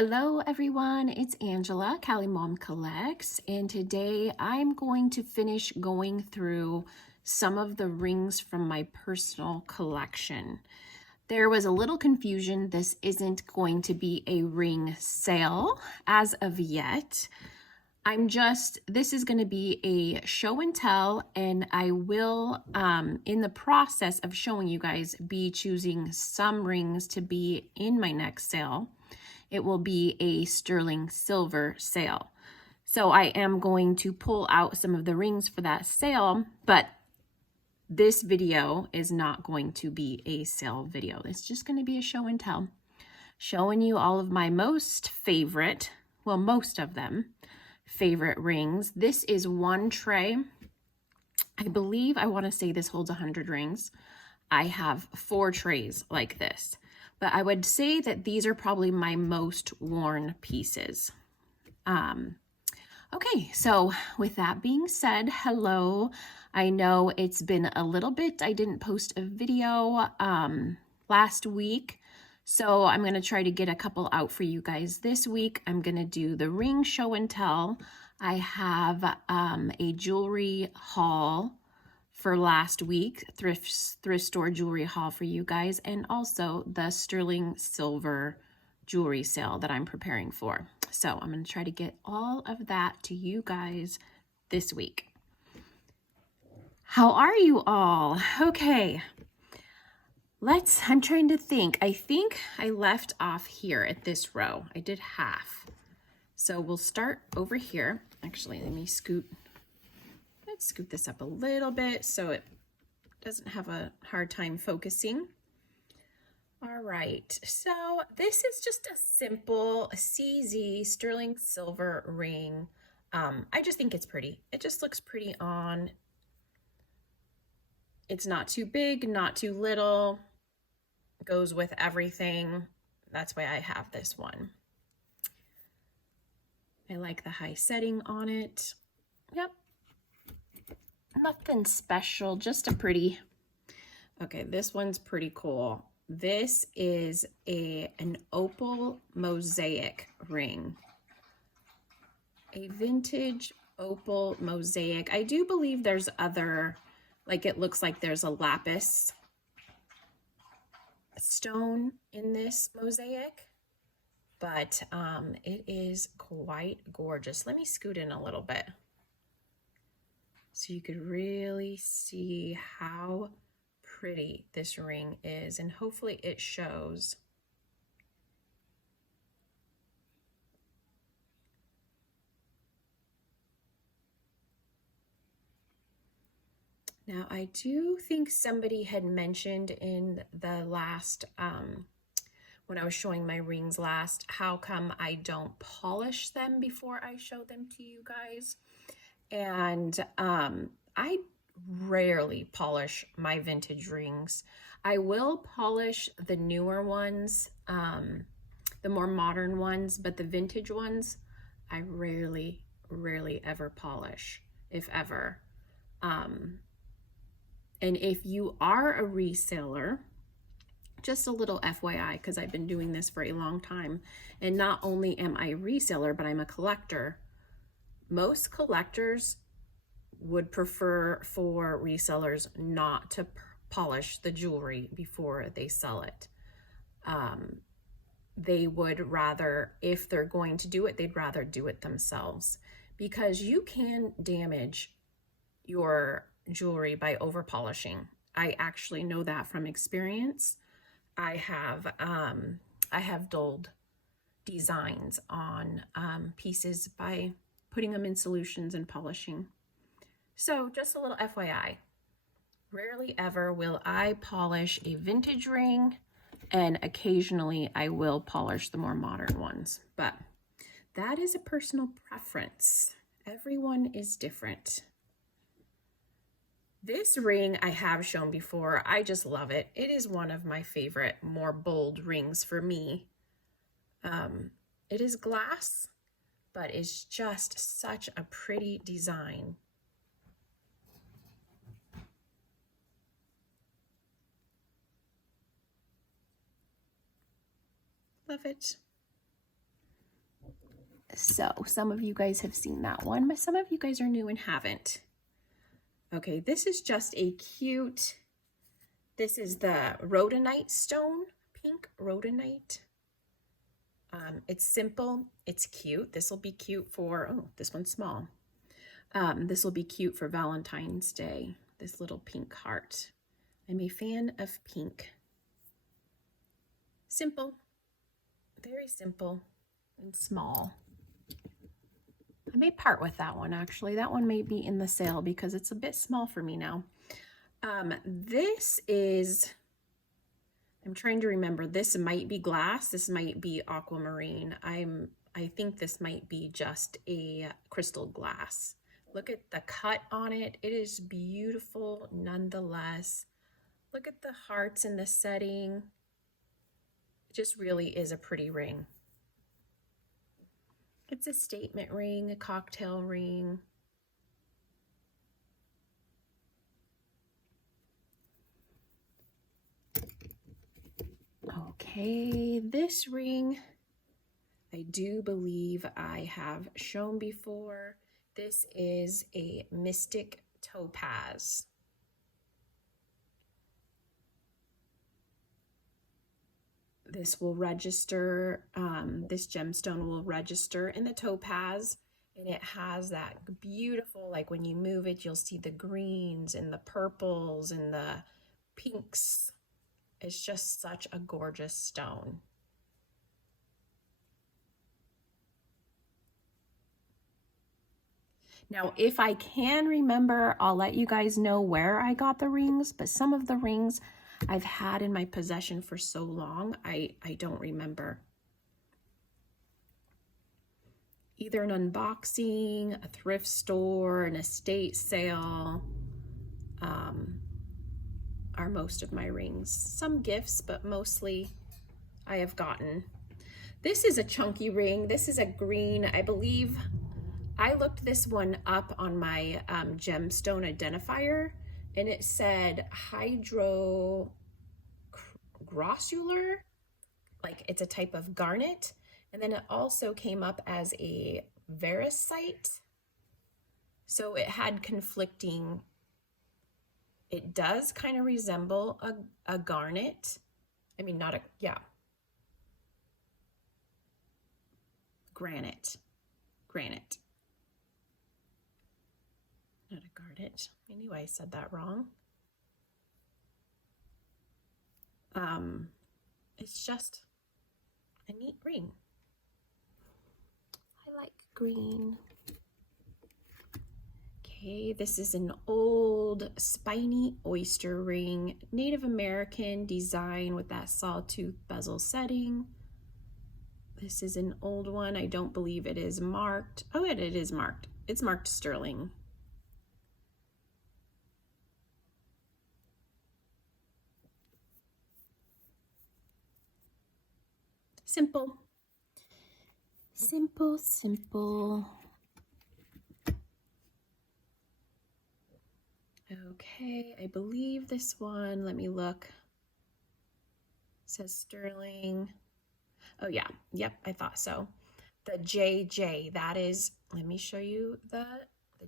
Hello everyone, it's Angela, Cali Mom Collects, and today I'm going to finish going through some of the rings from my personal collection. There was a little confusion. This isn't going to be a ring sale as of yet. This is going to be a show and tell, and I will, in the process of showing you guys, be choosing some rings to be in my next sale. It will be a sterling silver sale. So I am going to pull out some of the rings for that sale, but this video is not going to be a sale video. It's just going to be a show and tell, showing you all of my most favorite, well, most of them, favorite rings. This is one tray. I believe, I want to say this holds 100 rings. I have 4 trays like this. But I would say that these are probably my most worn pieces. Okay, so with that being said, hello. I know it's been a little bit. I didn't post a video last week, so I'm going to try to get a couple out for you guys this week. I'm going to do the ring show and tell. I have a jewelry haul for last week, thrift store jewelry haul for you guys, and also the sterling silver jewelry sale that I'm preparing for. So I'm going to try to get all of that to you guys this week. How are you all? Okay, I'm trying to think. I think I left off here at this row. I did half. So we'll start over here. Actually, let's scoot this up a little bit so it doesn't have a hard time focusing. All right, so this is just a simple CZ sterling silver ring. I just think it's pretty. It just looks pretty on. It's not too big, not too little. Goes with everything. That's why I have this one. I like the high setting on it. Yep. Nothing special, just a pretty. Okay, this one's pretty cool. This is an opal mosaic ring. A vintage opal mosaic. I do believe there's other, like it looks like there's a lapis stone in this mosaic, but it is quite gorgeous. Let me scoot in a little bit so you could really see how pretty this ring is, and hopefully it shows. Now, I do think somebody had mentioned in the last, when I was showing my rings last, how come I don't polish them before I show them to you guys? And I rarely polish my vintage rings. I will polish the newer ones, the more modern ones, but the vintage ones, I rarely ever polish, if ever. And if you are a reseller, just a little FYI, because I've been doing this for a long time, and not only am I a reseller, but I'm a collector. Most collectors would prefer for resellers not to polish the jewelry before they sell it. They would rather, if they're going to do it, they'd rather do it themselves, because you can damage your jewelry by over polishing. I actually know that from experience. I have dulled designs on pieces by putting them in solutions and polishing. So just a little FYI, rarely ever will I polish a vintage ring, and occasionally I will polish the more modern ones, but that is a personal preference. Everyone is different. This ring I have shown before. I just love it. It is one of my favorite, more bold rings for me. It is glass, but it's just such a pretty design. Love it. So some of you guys have seen that one, but some of you guys are new and haven't. Okay, this is just a cute, this is the rhodonite stone, pink rhodonite. It's simple, it's cute. This will be cute for, oh, this one's small. This will be cute for Valentine's Day, this little pink heart. I'm a fan of pink. Simple, very simple and small. I may part with that one actually. That one may be in the sale because it's a bit small for me now. This is, I'm trying to remember, this might be glass, this might be aquamarine. I think this might be just a crystal glass. Look at the cut on it. It is beautiful nonetheless. Look at the hearts in the setting. It just really is a pretty ring. It's a statement ring, a cocktail ring. Okay, this ring, I do believe I have shown before. This is a Mystic Topaz. This will register, this gemstone will register in the topaz, and it has that beautiful, like when you move it, you'll see the greens and the purples and the pinks. It's just such a gorgeous stone. Now, if I can remember, I'll let you guys know where I got the rings, but some of the rings I've had in my possession for so long, I don't remember. Either an unboxing, a thrift store, an estate sale, are most of my rings. Some gifts, but mostly I have gotten. This is a chunky ring. This is a green, I believe. I looked this one up on my gemstone identifier, and it said hydrogrossular, like it's a type of garnet. And then it also came up as a variscite. So it had conflicting, it does kind of resemble a garnet. I mean, not a, yeah. Granite. Not a garnet. Anyway, I said that wrong. It's just a neat ring. I like green. Okay, this is an old spiny oyster ring, Native American design with that sawtooth bezel setting. This is an old one. I don't believe it is marked. Oh, it is marked. It's marked sterling. Simple. Simple, simple. Okay, I believe this one, let me look. It says sterling. Oh yeah, yep, I thought so. The JJ, that is, let me show you the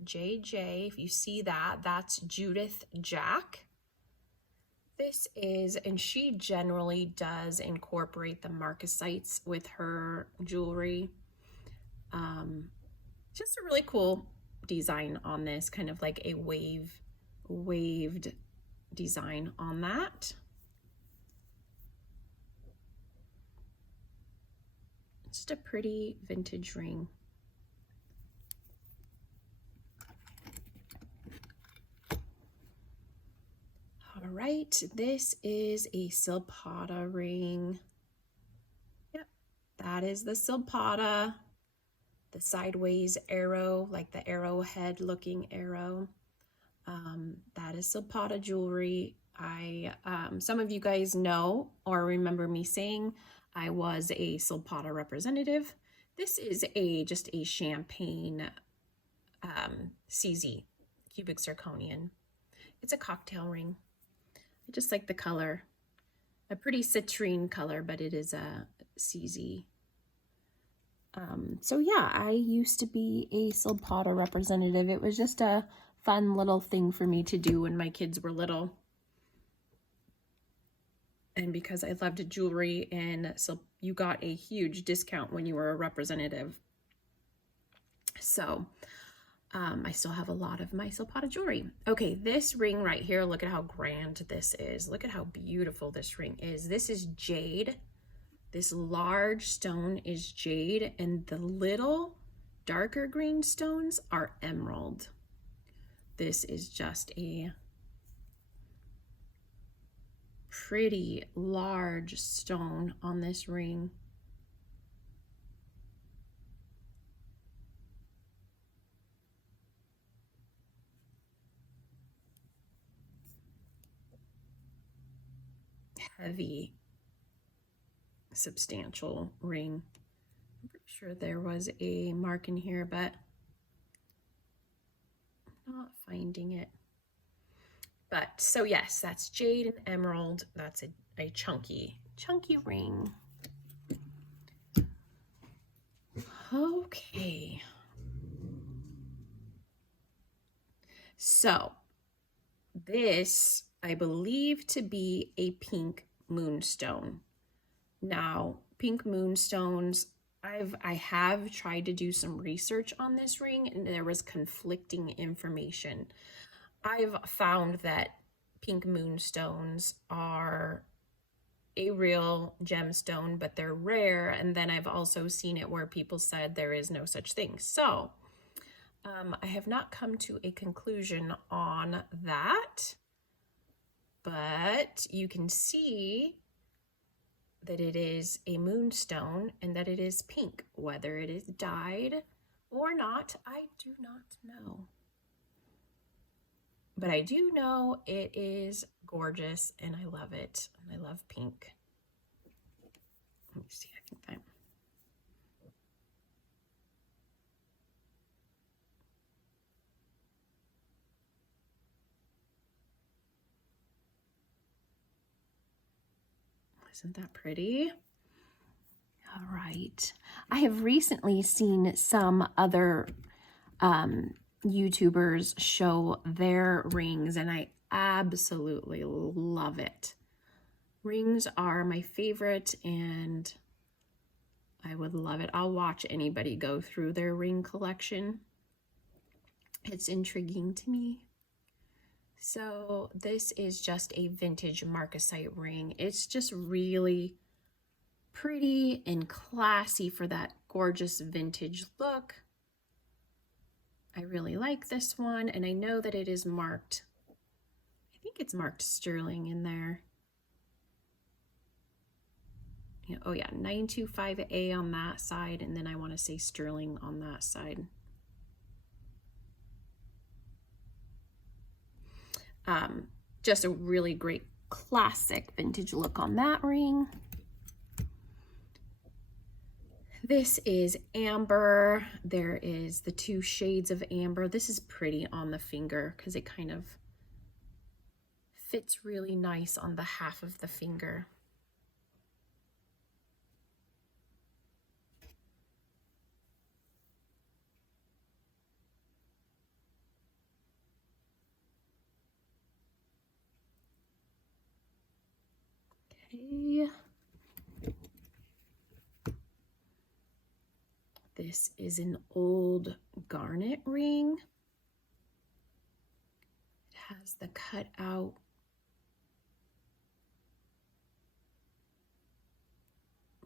JJ. If you see that, that's Judith Jack. This is, and she generally does incorporate the marcasites with her jewelry. Just a really cool design on this, kind of like a waved design on that. Just a pretty vintage ring. All right, this is a Silpada ring. Yep, that is the Silpada, the sideways arrow, like the arrowhead looking arrow. That is Silpada jewelry. Some of you guys know or remember me saying I was a Silpada representative. This is just a champagne CZ, cubic zirconian. It's a cocktail ring. I just like the color. A pretty citrine color, but it is a CZ. So yeah, I used to be a Silpata representative. It was just a fun little thing for me to do when my kids were little. And because I loved jewelry, and so you got a huge discount when you were a representative. So I still have a lot of my Silpata jewelry. Okay, this ring right here, look at how grand this is. Look at how beautiful this ring is. This is jade. This large stone is jade, and the little darker green stones are emerald. This is just a pretty large stone on this ring. Heavy, substantial ring. I'm pretty sure there was a mark in here, but I'm not finding it. But so yes, that's jade and emerald. That's a chunky ring. Okay. So this I believe to be a pink moonstone. Now, pink moonstones, I have tried to do some research on this ring, and there was conflicting information. I've found that pink moonstones are a real gemstone, but they're rare. And then I've also seen it where people said there is no such thing. So I have not come to a conclusion on that, but you can see that it is a moonstone and that it is pink. Whether it is dyed or not, I do not know. But I do know it is gorgeous and I love it. And I love pink. Let me see, I can find. Isn't that pretty? All right. I have recently seen some other YouTubers show their rings, and I absolutely love it. Rings are my favorite, and I would love it. I'll watch anybody go through their ring collection. It's intriguing to me. So this is just a vintage marcasite ring. It's just really pretty and classy for that gorgeous vintage look. I really like this one, and I know that it is marked, I think it's marked sterling in there. Yeah, oh yeah, 925A on that side, and then I want to say sterling on that side. Just a really great classic vintage look on that ring. This is amber. There is the two shades of amber. This is pretty on the finger because it kind of fits really nice on the half of the finger. Okay. This is an old garnet ring. It has the cutout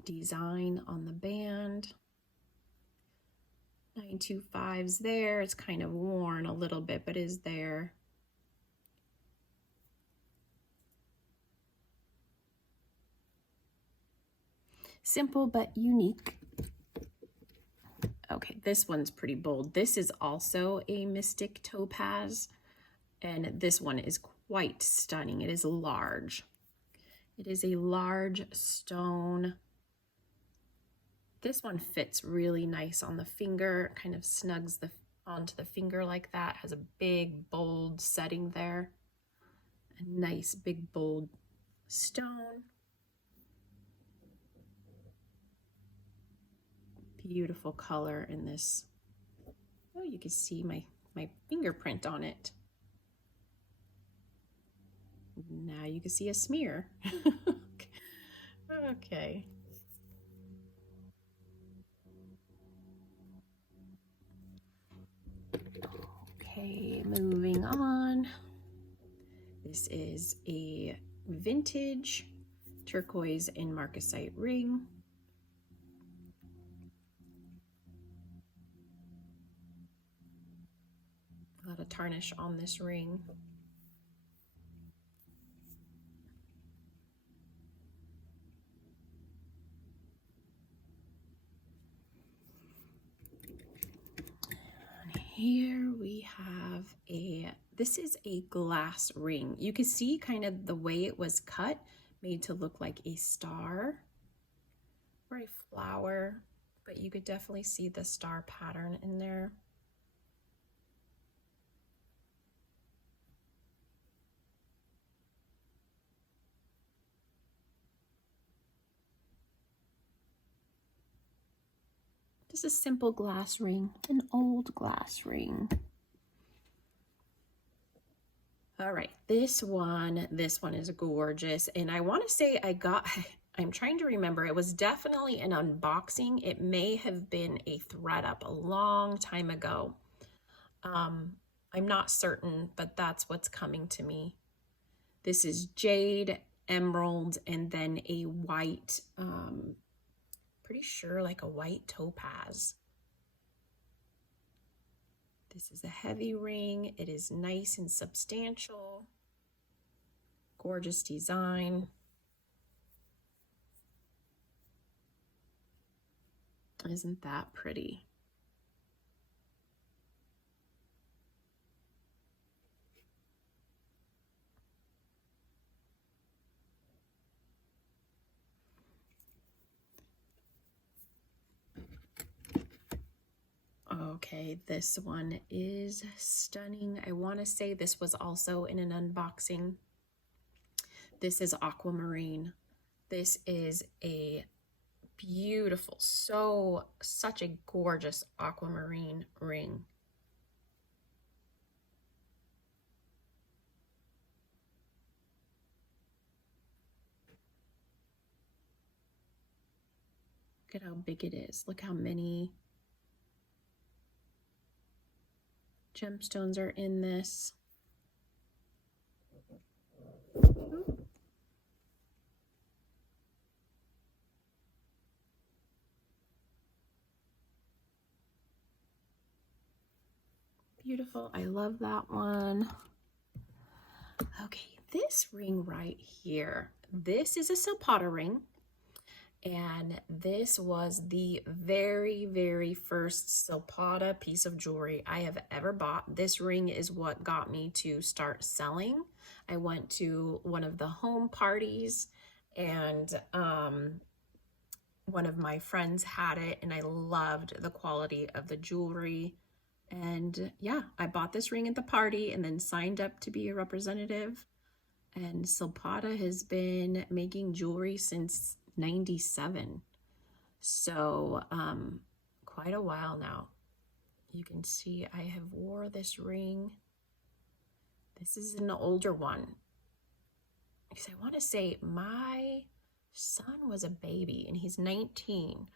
design on the band. 925's there. It's kind of worn a little bit, but is there. Simple but unique. Okay, this one's pretty bold. This is also a mystic topaz, and this one is quite stunning. It is large. It is a large stone. This one fits really nice on the finger, kind of snugs onto the finger like that, has a big, bold setting there. A nice, big, bold stone. Beautiful color in this. Oh, you can see my fingerprint on it. Now you can see a smear. Okay. Okay, moving on. This is a vintage turquoise and marcasite ring. A lot of tarnish on this ring. And here we have this is a glass ring. You can see kind of the way it was cut, made to look like a star or a flower, but you could definitely see the star pattern in there. Just a simple glass ring, an old glass ring. All right, this one is gorgeous. And I want to say I'm trying to remember, it was definitely an unboxing. It may have been a thread up a long time ago. I'm not certain, but that's what's coming to me. This is jade, emerald, and then a white, pretty sure like a white topaz. This is a heavy ring. It is nice and substantial. Gorgeous design. Isn't that pretty? Okay, this one is stunning. I want to say this was also in an unboxing. This is aquamarine. This is a beautiful, such a gorgeous aquamarine ring. Look at how big it is. Look how many gemstones are in this. Beautiful. I love that one. Okay, this ring right here. This is a Silpata ring. And this was the very, very first Silpata piece of jewelry I have ever bought. This ring is what got me to start selling. I went to one of the home parties and one of my friends had it and I loved the quality of the jewelry. And yeah, I bought this ring at the party and then signed up to be a representative. And Silpata has been making jewelry since 97. So quite a while now. You can see I have wore this ring. This is an older one. Because I want to say my son was a baby and he's 19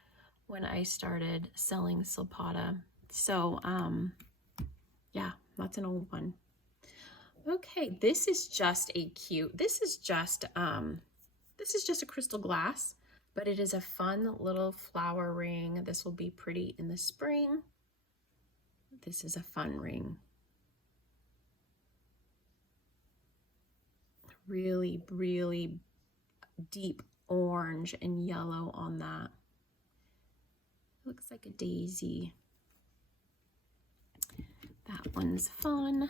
when I started selling Silpata. So yeah, that's an old one. Okay, this is just a cute, this is just a crystal glass, but it is a fun little flower ring. This will be pretty in the spring. This is a fun ring. Really, really deep orange and yellow on that. Looks like a daisy. That one's fun.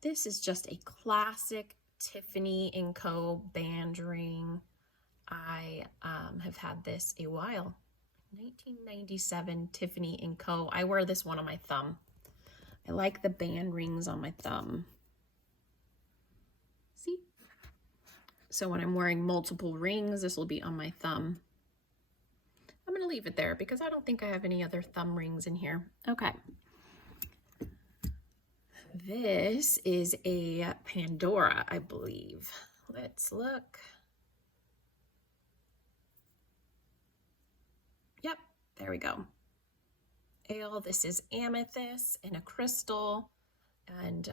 This is just a classic Tiffany & Co. band ring. I have had this a while. 1997 Tiffany & Co. I wear this one on my thumb. I like the band rings on my thumb. See? So when I'm wearing multiple rings, this will be on my thumb. I'm going to leave it there because I don't think I have any other thumb rings in here. Okay. This is a Pandora, I believe. Let's look. Yep, there we go. Ale, this is amethyst and a crystal, and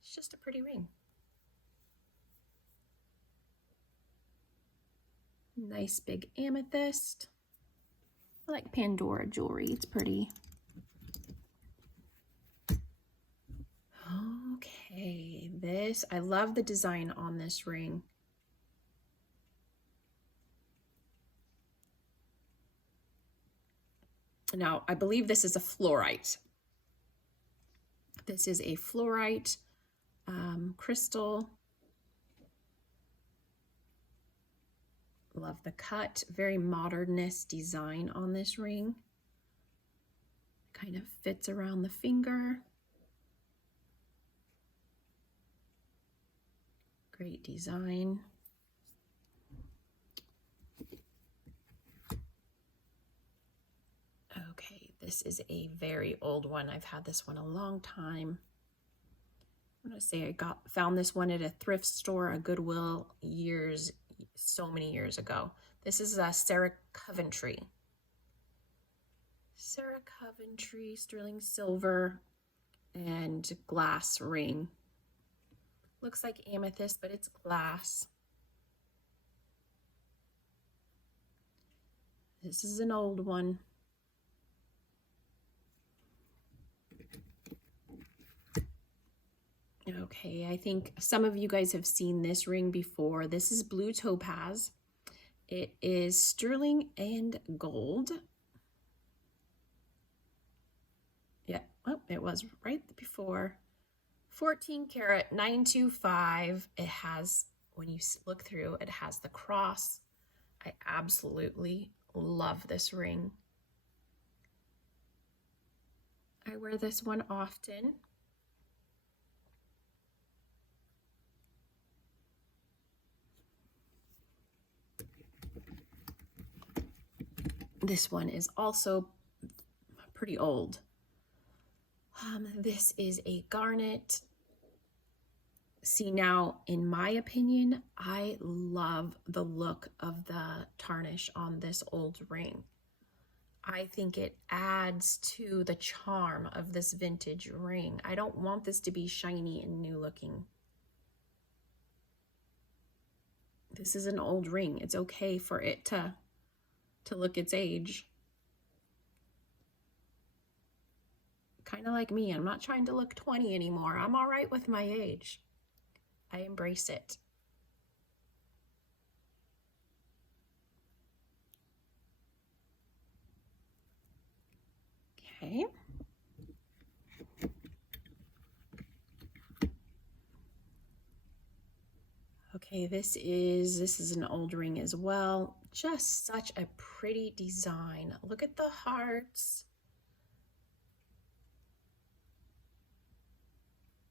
it's just a pretty ring. Nice big amethyst. I like Pandora jewelry, it's pretty. Okay, this, I love the design on this ring. Now, I believe this is a fluorite. This is a fluorite crystal. Love the cut, very modernist design on this ring. Kind of fits around the finger. Great design. Okay, this is a very old one. I've had this one a long time. I'm gonna say I found this one at a thrift store, a Goodwill, so many years ago. This is a Sarah Coventry. Sarah Coventry, sterling silver and glass ring. Looks like amethyst, but it's glass. This is an old one. Okay, I think some of you guys have seen this ring before. This is blue topaz. It is sterling and gold. Yeah, oh, it was right before. 14 karat 925. It has, when you look through, it has the cross. I absolutely love this ring. I wear this one often. This one is also pretty old. This is a garnet. See, now, in my opinion, I love the look of the tarnish on this old ring. I think it adds to the charm of this vintage ring. I don't want this to be shiny and new looking. This is an old ring. It's okay for it to look its age. Kind of like me, I'm not trying to look 20 anymore. I'm all right with my age. I embrace it. Okay. Okay, this is an old ring as well. Just such a pretty design. Look at the hearts.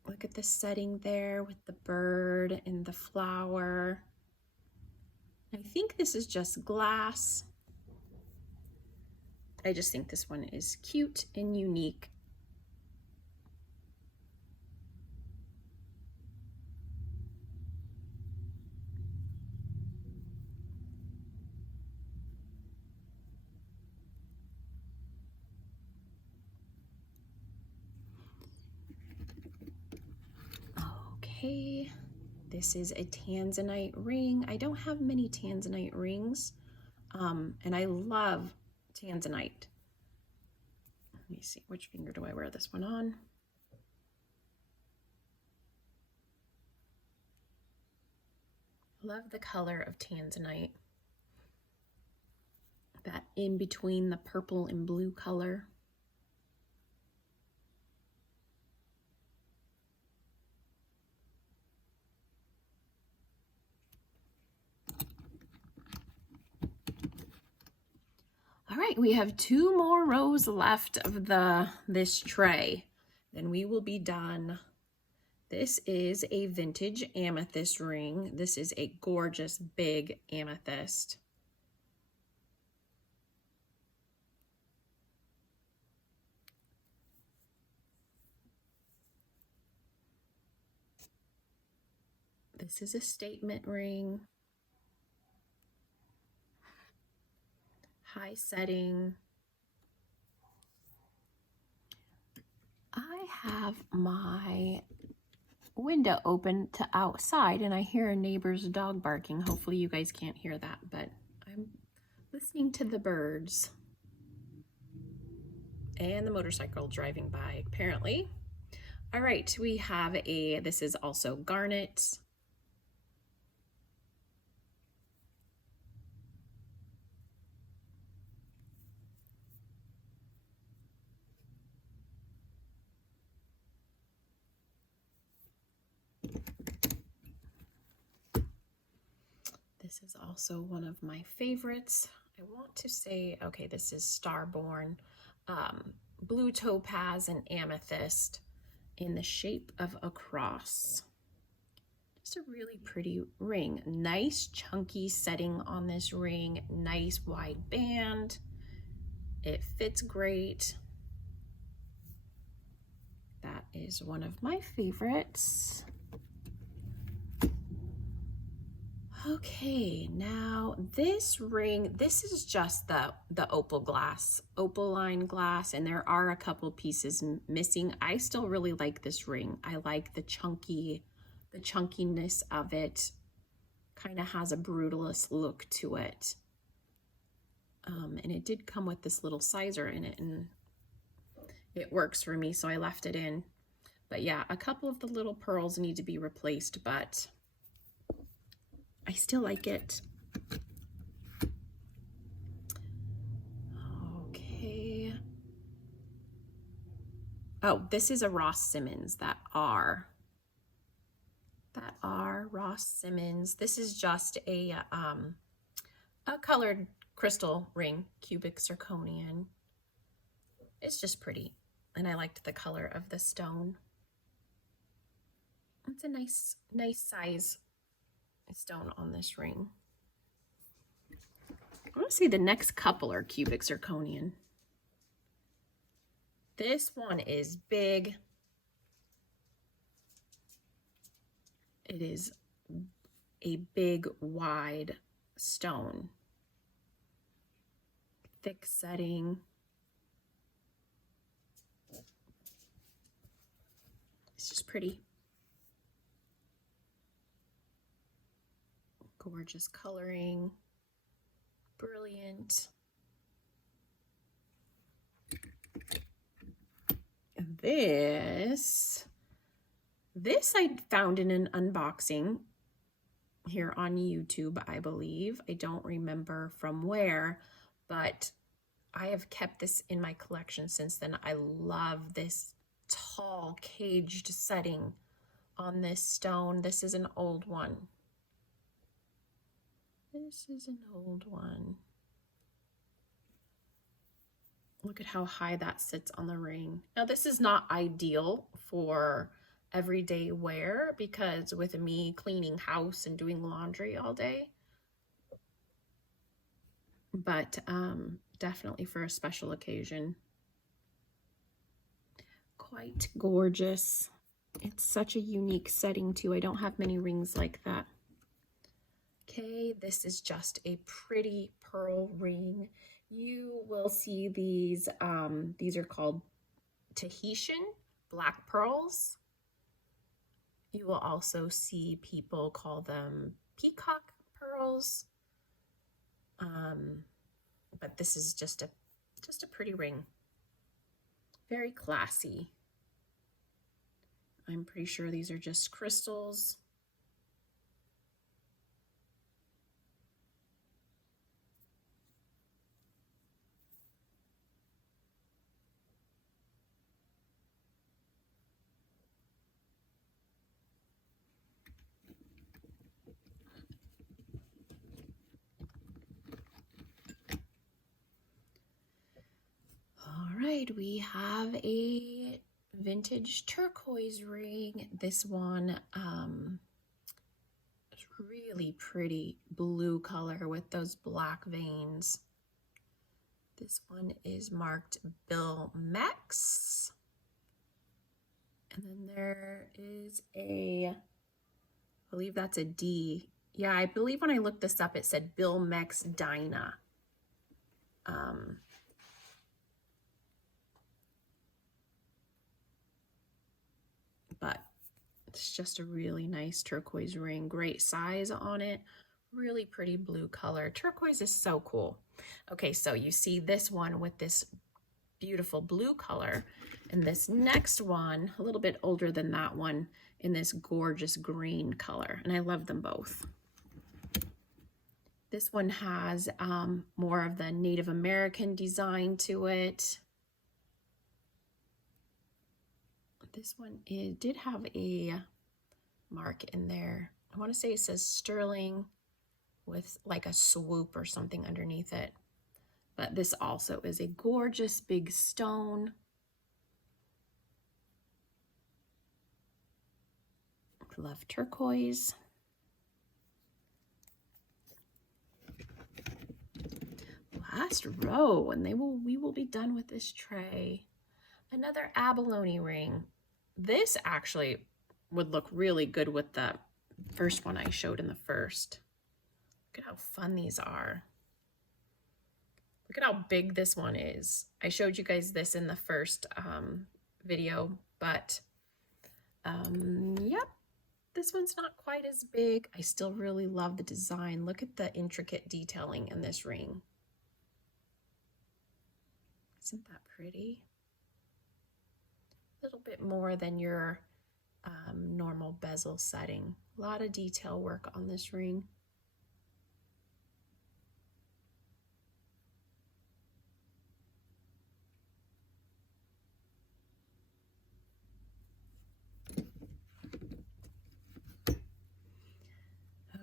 Look at the setting there with the bird and the flower. I think this is just glass. I just think this one is cute and unique. Okay, this is a tanzanite ring. I don't have many tanzanite rings, and I love tanzanite. Let me see, which finger do I wear this one on? Love the color of tanzanite. That in between the purple and blue color. All right, we have 2 more rows left of this tray. Then we will be done. This is a vintage amethyst ring. This is a gorgeous big amethyst. This is a statement ring. High setting. I have my window open to outside and I hear a neighbor's dog barking. Hopefully you guys can't hear that, but I'm listening to the birds and the motorcycle driving by apparently. All right, we have this is also garnet. This is also one of my favorites. I want to say, okay, this is Starborn, blue topaz and amethyst in the shape of a cross. Just a really pretty ring. Nice chunky setting on this ring, nice wide band. It fits great. That is one of my favorites. Okay, now this ring, this is just the opaline glass, and there are a couple pieces missing. I still really like this ring. I like the chunkiness of it. Kind of has a brutalist look to it. And it did come with this little sizer in it, and it works for me, so I left it in. But yeah, a couple of the little pearls need to be replaced, but I still like it. Okay. Oh, this is a Ross Simmons that are Ross Simmons. This is just a colored crystal ring, cubic zirconian. It's just pretty, and I liked the color of the stone. It's a nice size stone on this ring. I want to say the next couple are cubic zirconian. This one is big. It is a big, wide stone. Thick setting. It's just pretty. Gorgeous coloring. Brilliant. This I found in an unboxing here on YouTube, I believe. I don't remember from where, but I have kept this in my collection since then. I love this tall caged setting on this stone. This is an old one. This is an old one. Look at how high that sits on the ring. Now, this is not ideal for everyday wear because with me cleaning house and doing laundry all day, but definitely for a special occasion. Quite gorgeous. It's such a unique setting too. I don't have many rings like that. Okay, this is just a pretty pearl ring. You will see these are called Tahitian black pearls. You will also see people call them peacock pearls. But this is just a pretty ring. Very classy. I'm pretty sure these are just crystals. We have a vintage turquoise ring. This one is really pretty blue color with those black veins. This one is marked Bill Mex. And then there is a believe that's a D. Yeah, I believe when I looked this up, it said Bill Mex Dinah. But it's just a really nice turquoise ring. Great size on it. Really pretty blue color. Turquoise is so cool. Okay, so you see this one with this beautiful blue color, and this next one, a little bit older than that one, in this gorgeous green color. And I love them both. This one has more of the Native American design to it. This one did have a mark in there. I want to say it says sterling with like a swoop or something underneath it. But this also is a gorgeous big stone. Love turquoise. Last row, and we will be done with this tray. Another abalone ring. This actually would look really good with the first one I showed in the first. Look at how fun these are. Look at how big this one is. I showed you guys this in the first video, but yep, this one's not quite as big. I still really love the design. Look at the intricate detailing in this ring. Isn't that pretty? A little bit more than your normal bezel setting. A lot of detail work on this ring.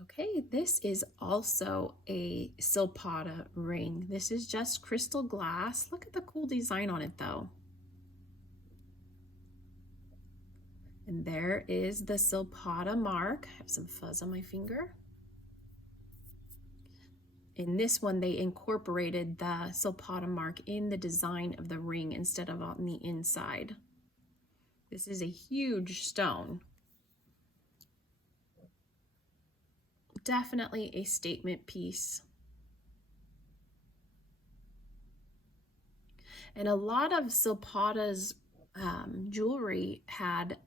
Okay, this is also a Silpada ring. This is just crystal glass. Look at the cool design on it though. And there is the Silpada mark. I have some fuzz on my finger. In this one, they incorporated the Silpada mark in the design of the ring instead of on the inside. This is a huge stone. Definitely a statement piece. And a lot of Silpada's jewelry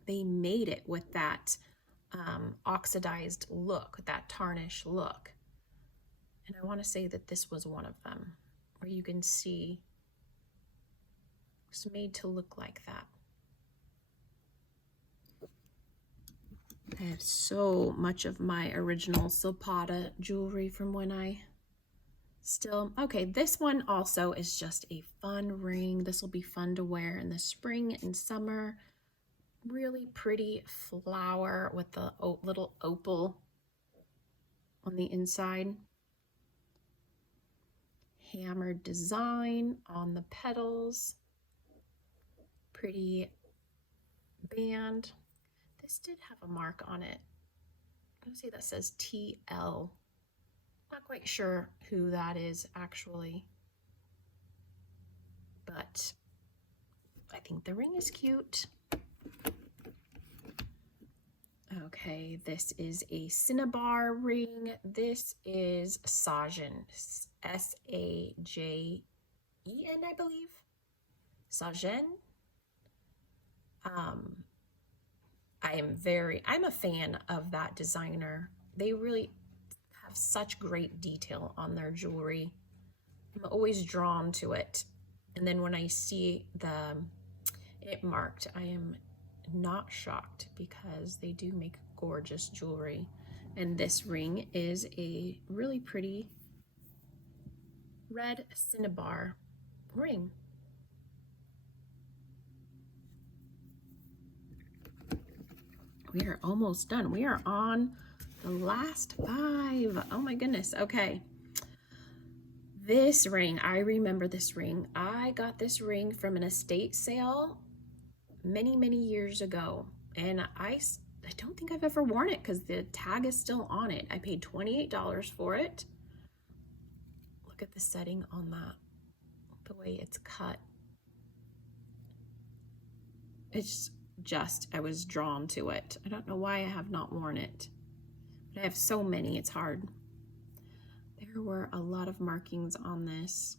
they made it with that oxidized look, that tarnish look. And I want to say that this was one of them, where you can see it's made to look like that. I have so much of my original Silpada jewelry from when okay, this one also is just a fun ring. This will be fun to wear in the spring and summer. Really pretty flower with the little opal on the inside. Hammered design on the petals. Pretty band. This did have a mark on it. Let's see, that says TL. Not quite sure who that is actually, but I think the ring is cute. Okay, this is a cinnabar ring. This is Sajan, S-A-J-E-N, I believe. Sajan. I'm a fan of that designer. They really have such great detail on their jewelry. I'm always drawn to it. And then when I see it marked, I am not shocked because they do make gorgeous jewelry. And this ring is a really pretty red cinnabar ring. We are almost done. We are on the last 5. Oh my goodness. Okay. This ring, I remember this ring. I got this ring from an estate sale many, many years ago. And I don't think I've ever worn it because the tag is still on it. I paid $28 for it. Look at the setting on that, the way it's cut. It's just, I was drawn to it. I don't know why I have not worn it. I have so many, it's hard. There were a lot of markings on this.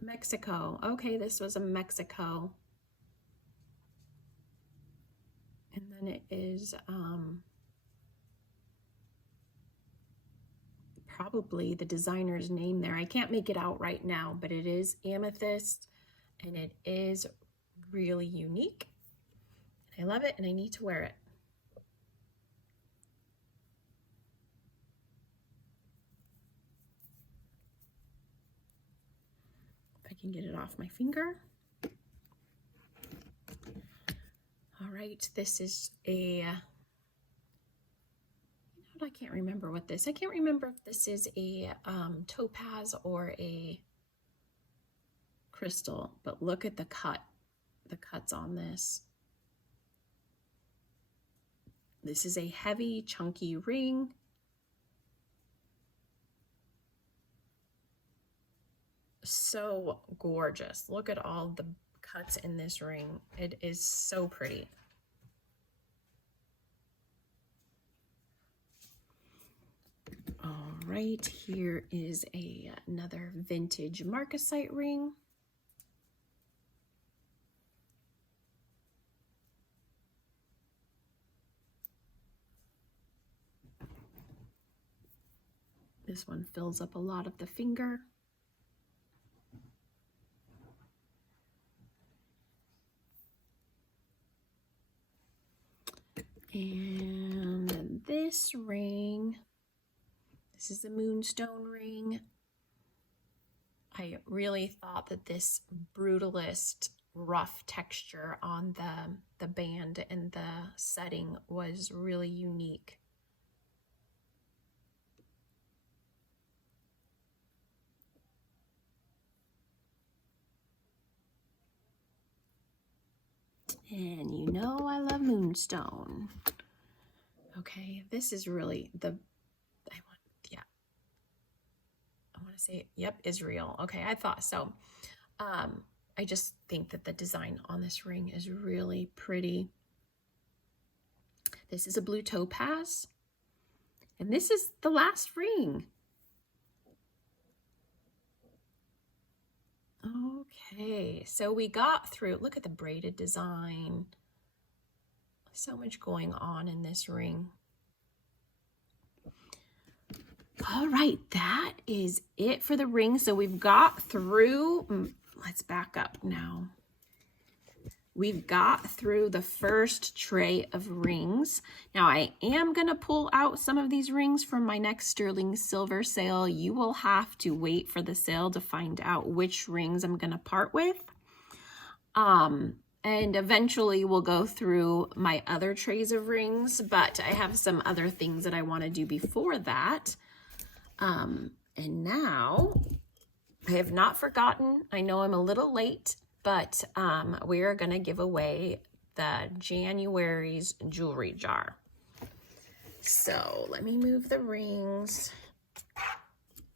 Mexico. Okay, this was a Mexico. And then it is probably the designer's name there. I can't make it out right now, but it is amethyst and it is really unique. I love it and I need to wear it. If I can get it off my finger. All right, this is a, I can't remember what this, I can't remember if this is a topaz or a crystal, but look at the cuts on this. This is a heavy, chunky ring. So gorgeous. Look at all the cuts in this ring. It is so pretty. All right, here is another vintage marcasite ring. This one fills up a lot of the finger. And this ring, this is the Moonstone ring. I really thought that this brutalist rough texture on the band and the setting was really unique. And you know I love Moonstone. Okay, this is really I want to say, yep, Israel. Okay, I thought so. I just think that the design on this ring is really pretty. This is a blue topaz. And this is the last ring. Okay, so we got through, look at the braided design. So much going on in this ring. All right, that is it for the ring. So we've got through, let's back up now. We've got through the first tray of rings. Now I am gonna pull out some of these rings from my next sterling silver sale. You will have to wait for the sale to find out which rings I'm gonna part with. And eventually we'll go through my other trays of rings, but I have some other things that I wanna do before that. And now I have not forgotten, I know I'm a little late, but we are going to give away the January's jewelry jar. So let me move the rings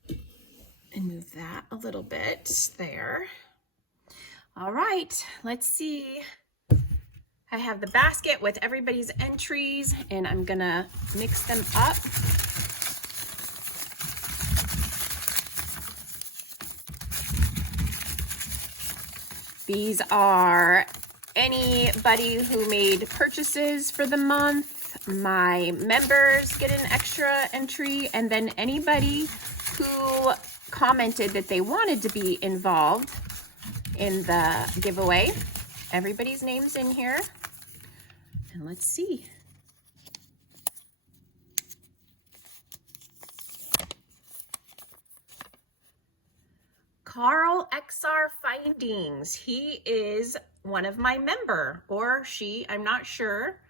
and move that a little bit there. All right, let's see. I have the basket with everybody's entries and I'm going to mix them up. These are anybody who made purchases for the month. My members get an extra entry, and then anybody who commented that they wanted to be involved in the giveaway. Everybody's name's in here. And let's see. Carl XR Findings. He is one of my member, or she, I'm not sure.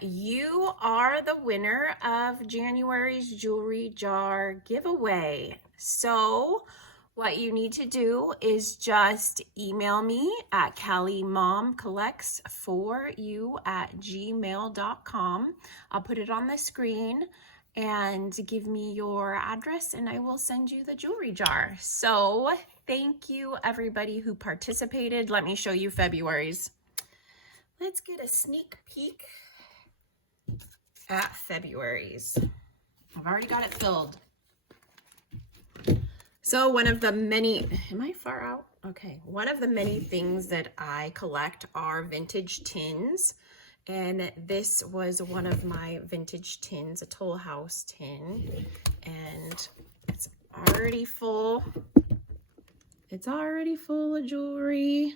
You are the winner of January's jewelry jar giveaway. So what you need to do is just email me at callymomcollects4u@gmail.com. I'll put it on the screen. And give me your address and I will send you the jewelry jar. So thank you everybody who participated. Let me show you February's. Let's get a sneak peek at February's. I've already got it filled. So one of the many, am I far out? Okay. One of the many things that I collect are vintage tins. And this was one of my vintage tins, a Toll House tin. And it's already full. It's already full of jewelry.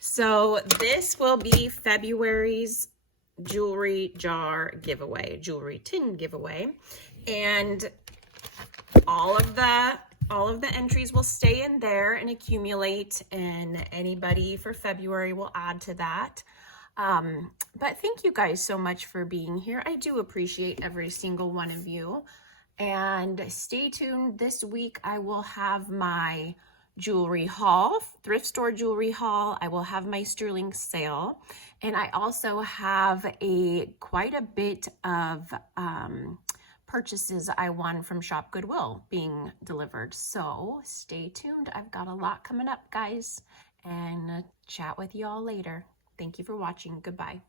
So this will be February's jewelry jar giveaway, jewelry tin giveaway. And all of the entries will stay in there and accumulate, and anybody for February will add to that. But thank you guys so much for being here. I do appreciate every single one of you. And stay tuned. This week I will have my jewelry haul, thrift store jewelry haul. I will have my sterling sale. And I also have quite a bit of purchases I won from Shop Goodwill being delivered. So stay tuned. I've got a lot coming up, guys, and chat with you all later. Thank you for watching. Goodbye.